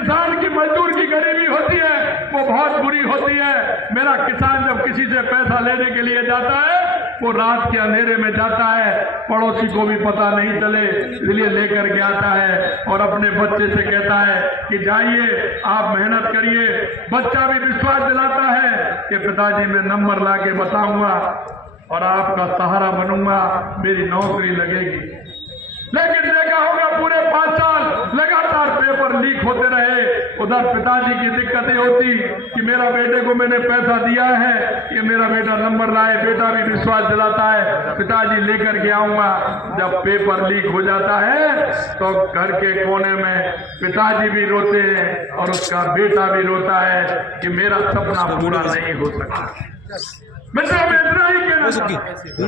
किसान की मजदूर की गरीबी होती है वो बहुत बुरी होती है। मेरा किसान जब किसी से पैसा लेने के लिए जाता है वो रात के अंधेरे में जाता है, पड़ोसी को भी पता नहीं चले इसलिए लेकर के आता है और अपने बच्चे से कहता है कि जाइए आप मेहनत करिए। बच्चा भी विश्वास दिलाता है कि पिताजी मैं नंबर ला के बताऊंगा और आपका सहारा बनूंगा, मेरी नौकरी लगेगी। लेकिन देखा होगा पूरे 5 साल लगातार पेपर लीक होते रहे। उधर पिताजी की दिक्कतें होती कि मेरा बेटे को मैंने पैसा दिया है, ये मेरा बेटा नंबर लाए, बेटा भी विश्वास दिलाता है पिताजी लेकर के आऊंगा। जब पेपर लीक हो जाता है तो घर के कोने में पिताजी भी रोते हैं और उसका बेटा भी रोता है कि मेरा सपना पूरा नहीं हो सका। मित्रों में इतना ही कहना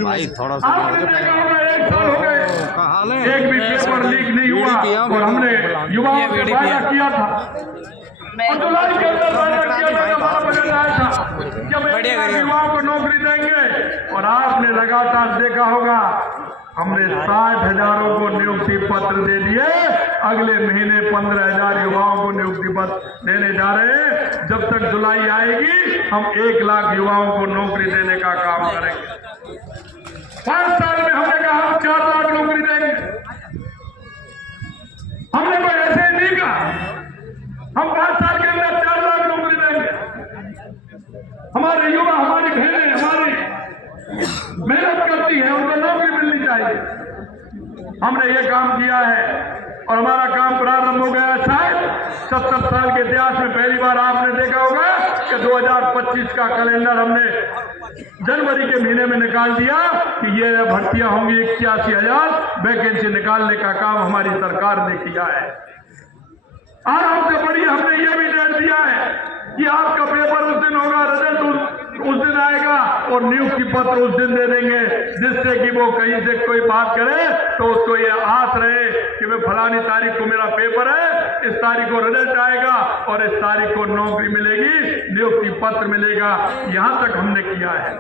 भाई थोड़ा सा आपने देखा होगा 1 साल हो गए एक भी पेपर लीक नहीं हुआ और हमने युवाओं से वादा किया था और जुलाई के अंदर वादा किया था, हमारा बजट आया था कि हम युवाओं को नौकरी देंगे और आपने लगातार देखा होगा हमने 60,000 को नियुक्ति पत्र दे दिए। अगले महीने 15,000 युवाओं को नियुक्ति पत्र देने जा रहे हैं। जब तक जुलाई आएगी हम 1 लाख युवाओं को नौकरी देने का काम करेंगे। 5 साल में हमने कहा हम 4 लाख नौकरी देंगे। हमने कोई ऐसे ही नहीं कहा हम 5 साल के अंदर 4 लाख नौकरी देंगे। हमारे युवा हमारी बहनें हमारी मेहनत करती है, उनको नौकरी मिलनी चाहिए। हमने ये काम किया है और हमारा काम प्रारंभ हो गया। शायद 70 साल के इतिहास में पहली बार आपने देखा होगा कि 2025 का कैलेंडर हमने जनवरी के महीने में निकाल दिया कि ये भर्तियां होंगी 81,000 वैकेंसी निकालने का काम हमारी सरकार ने किया है। आराम से बड़ी हमने ये भी डेट दिया है कि आपका पेपर उस दिन होगा, रिजल्ट उस दिन आएगा और नियुक्ति पत्र उस दिन दे देंगे, जिससे कि वो कहीं से कोई बात करे तो उसको ये आस रहे कि मैं फलानी तारीख को मेरा पेपर है, इस तारीख को रिजल्ट आएगा और इस तारीख को नौकरी मिलेगी, नियुक्ति पत्र मिलेगा। यहां तक हमने किया है।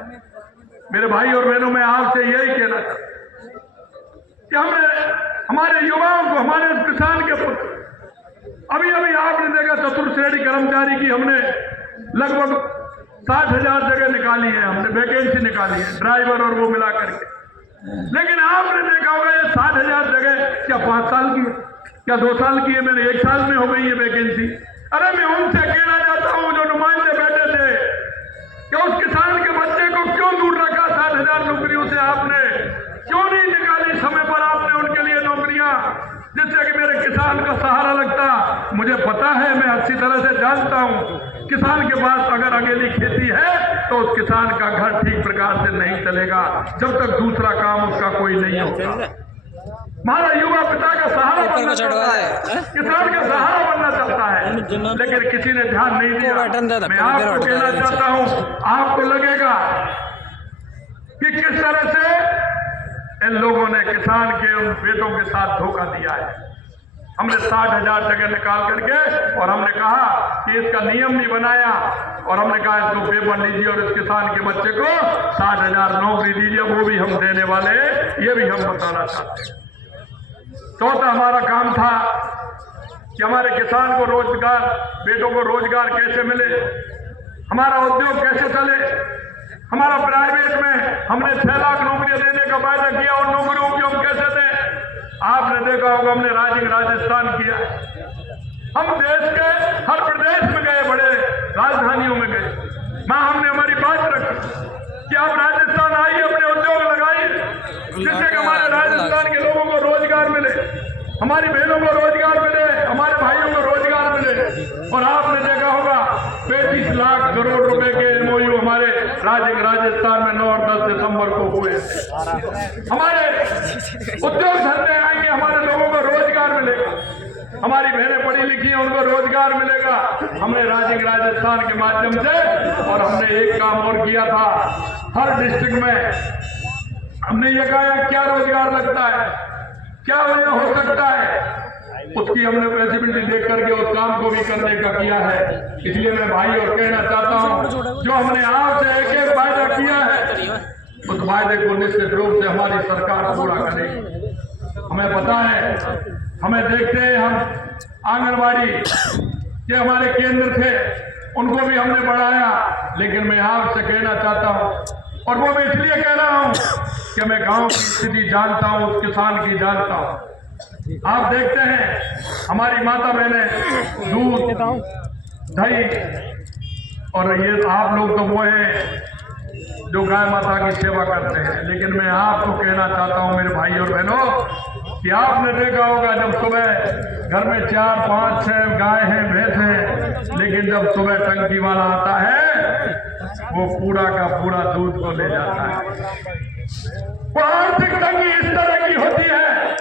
मेरे भाई और बहनों में आपसे यही कहना कि हमने हमारे युवाओं को, हमारे किसान के पुत्र, अभी अभी आपने देखा चतुर्थ श्रेणी कर्मचारी की हमने लगभग 60,000 जगह निकाली है, हमने वैकेंसी निकाली है ड्राइवर और वो मिला करके। लेकिन आपने देखा होगा ये 60,000 जगह क्या 5 साल की है, क्या 2 साल की है, मैंने 1 साल में हो गई है वैकेंसी। अरे मैं उनसे कहना चाहता हूं जो नुमाइंदे बैठे थे कि उस किसान के बच्चे को क्यों दूर रखा 60,000 नौकरियों से, आपने क्यों नहीं निकाली समय पर आपने उनके लिए नौकरियां, जिससे कि मेरे किसान का सहारा लगता। मुझे पता है, मैं अच्छी तरह से जानता हूं किसान के पास अगर अकेली खेती है तो उस किसान का घर ठीक प्रकार से नहीं चलेगा जब तक दूसरा काम उसका कोई नहीं होगा। हमारा युवा पिता का सहारा बनना चाहता है, किसान का सहारा बनना चाहता है, लेकिन किसी ने ध्यान नहीं दिया। मैं आपको कहना चाहता हूं, आपको लगेगा कि किस तरह से इन लोगों ने किसान के उन बेटों के साथ धोखा दिया है। हमने 60,000 जगह निकाल करके और हमने कहा कि इसका नियम भी बनाया और हमने कहा इसको पेपर लीजिए और इस किसान के बच्चे को 60,000 नौकरी दीजिए, वो भी हम देने वाले हैं, ये भी हम बताना चाहते हैं। चौथा हमारा काम था कि हमारे किसान को रोजगार, बेटों को रोजगार कैसे मिले, हमारा उद्योग कैसे चले। हमारा प्राइवेट में हमने 6 लाख नौकरियां देने का वायदा किया और नौकरियों की हम कैसे दें। आपने देखा होगा हमने राजस्थान किया, हम देश के हर प्रदेश में गए, बड़े राजधानियों में गए, वहां हमने हमारी बात रखी कि आप राजस्थान आइए, अपने उद्योग लगाइए, जिससे कि हमारे राजस्थान के लोगों को रोजगार मिले, हमारी बहनों को रोजगार मिले, हमारे भाइयों को रोजगार मिले। और आपने देखा होगा 35 लाख करोड़ रुपए के MOU हमारे राजस्थान में 9 और 10 दिसंबर को हुए। हमारे उद्योग धंधे आएंगे, हमारे लोगों को रोजगार मिलेगा, हमारी बहनें पढ़ी लिखी हैं उनको रोजगार मिलेगा। हमने राजस्थान के माध्यम से और हमने एक काम और किया था, हर डिस्ट्रिक्ट में हमने ये कहा क्या रोजगार लगता है, क्या हो सकता है, उसकी हमने फैसिलिटी देख करके उस काम को भी करने का किया है। इसलिए मैं भाई और कहना चाहता हूं, जो हमने आपसे एक वायदा किया है उस वायदे को निश्चित रूप से हमारी सरकार पूरा करेगी। हमें पता है, हमें देखते हैं, हम आंगनबाड़ी कि हमारे केंद्र थे उनको भी हमने बढ़ाया, लेकिन मैं आपसे कहना चाहता हूं, और वो मैं इसलिए कह रहा हूं कि मैं गांव की स्थिति जानता हूं, उस किसान की जानता हूं। आप देखते हैं हमारी माता बहनें दूध, दही, और ये आप लोग तो वो हैं जो गाय माता की सेवा करते हैं, लेकिन मैं आपको कहना चाहता हूं मेरे भाई और बहनों कि आपने देखा होगा जब सुबह घर में 4, 5, 6 गाय हैं, भैंस हैं, लेकिन जब सुबह टंकी वाला आता है वो पूरा का पूरा दूध को ले जाता है। वो आर्थिक तंगी इस तरह की होती है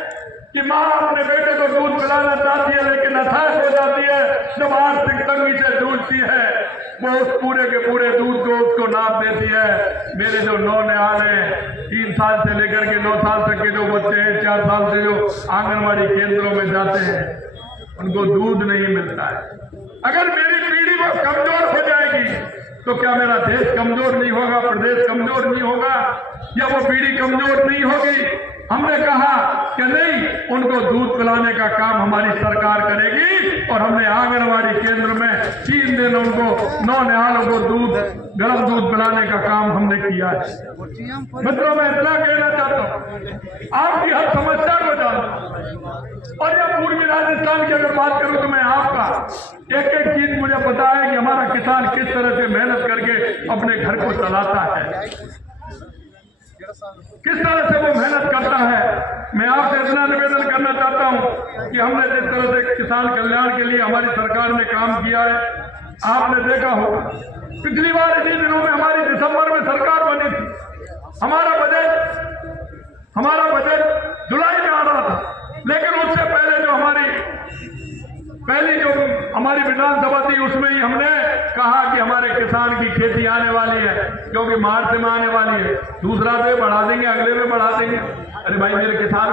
कि माँ अपने बेटे को दूध पिलाना चाहती है, लेकिन असहाय हो जाती है। जब आर्थिक तंगी से जूझती है वो उस पूरे के पूरे दूध को उसको नाप देती है। मेरे जो नौनिहाल हैं, 3 साल से लेकर के 9 साल तक के जो बच्चे हैं, 4 साल से जो आंगनबाड़ी केंद्रों में जाते हैं, उनको दूध नहीं मिलता है। अगर मेरी पीढ़ी वो कमजोर हो जाएगी तो क्या मेरा देश कमजोर नहीं होगा, प्रदेश कमजोर नहीं होगा, या वो पीढ़ी कमजोर नहीं होगी? हमने कहा कि नहीं, उनको दूध पिलाने का काम हमारी सरकार करेगी, और हमने आंगनबाड़ी केंद्र में 3 दिन उनको नौनिहालों को दूध, गर्म दूध पिलाने का काम हमने किया है। मित्रों, मैं इतना कहना चाहता हूँ, आपकी हर समस्या को जानता, और या पूर्वी राजस्थान की अगर बात करूं तो मैं आपका एक चीज मुझे पता है कि हमारा किसान किस तरह से मेहनत करके अपने घर को चलाता है, किस तरह से वो मेहनत करता है। मैं आपसे इतना निवेदन करना चाहता हूं कि हमने जिस तरह से किसान कल्याण के लिए हमारी सरकार ने काम किया है, आपने देखा होगा पिछली बार इन्हीं दिनों में हमारी दिसंबर में सरकार बनी थी, हमारा बजट जुलाई में आ रहा था, लेकिन उससे पहले जो हमारी विधानसभा थी उसमें ही हमने कहा कि हमारे किसान की खेती आने वाली है, क्योंकि मार्च में आने वाली है, दूसरा तो बढ़ा देंगे, अगले में बढ़ा देंगे। अरे भाई, मेरे किसान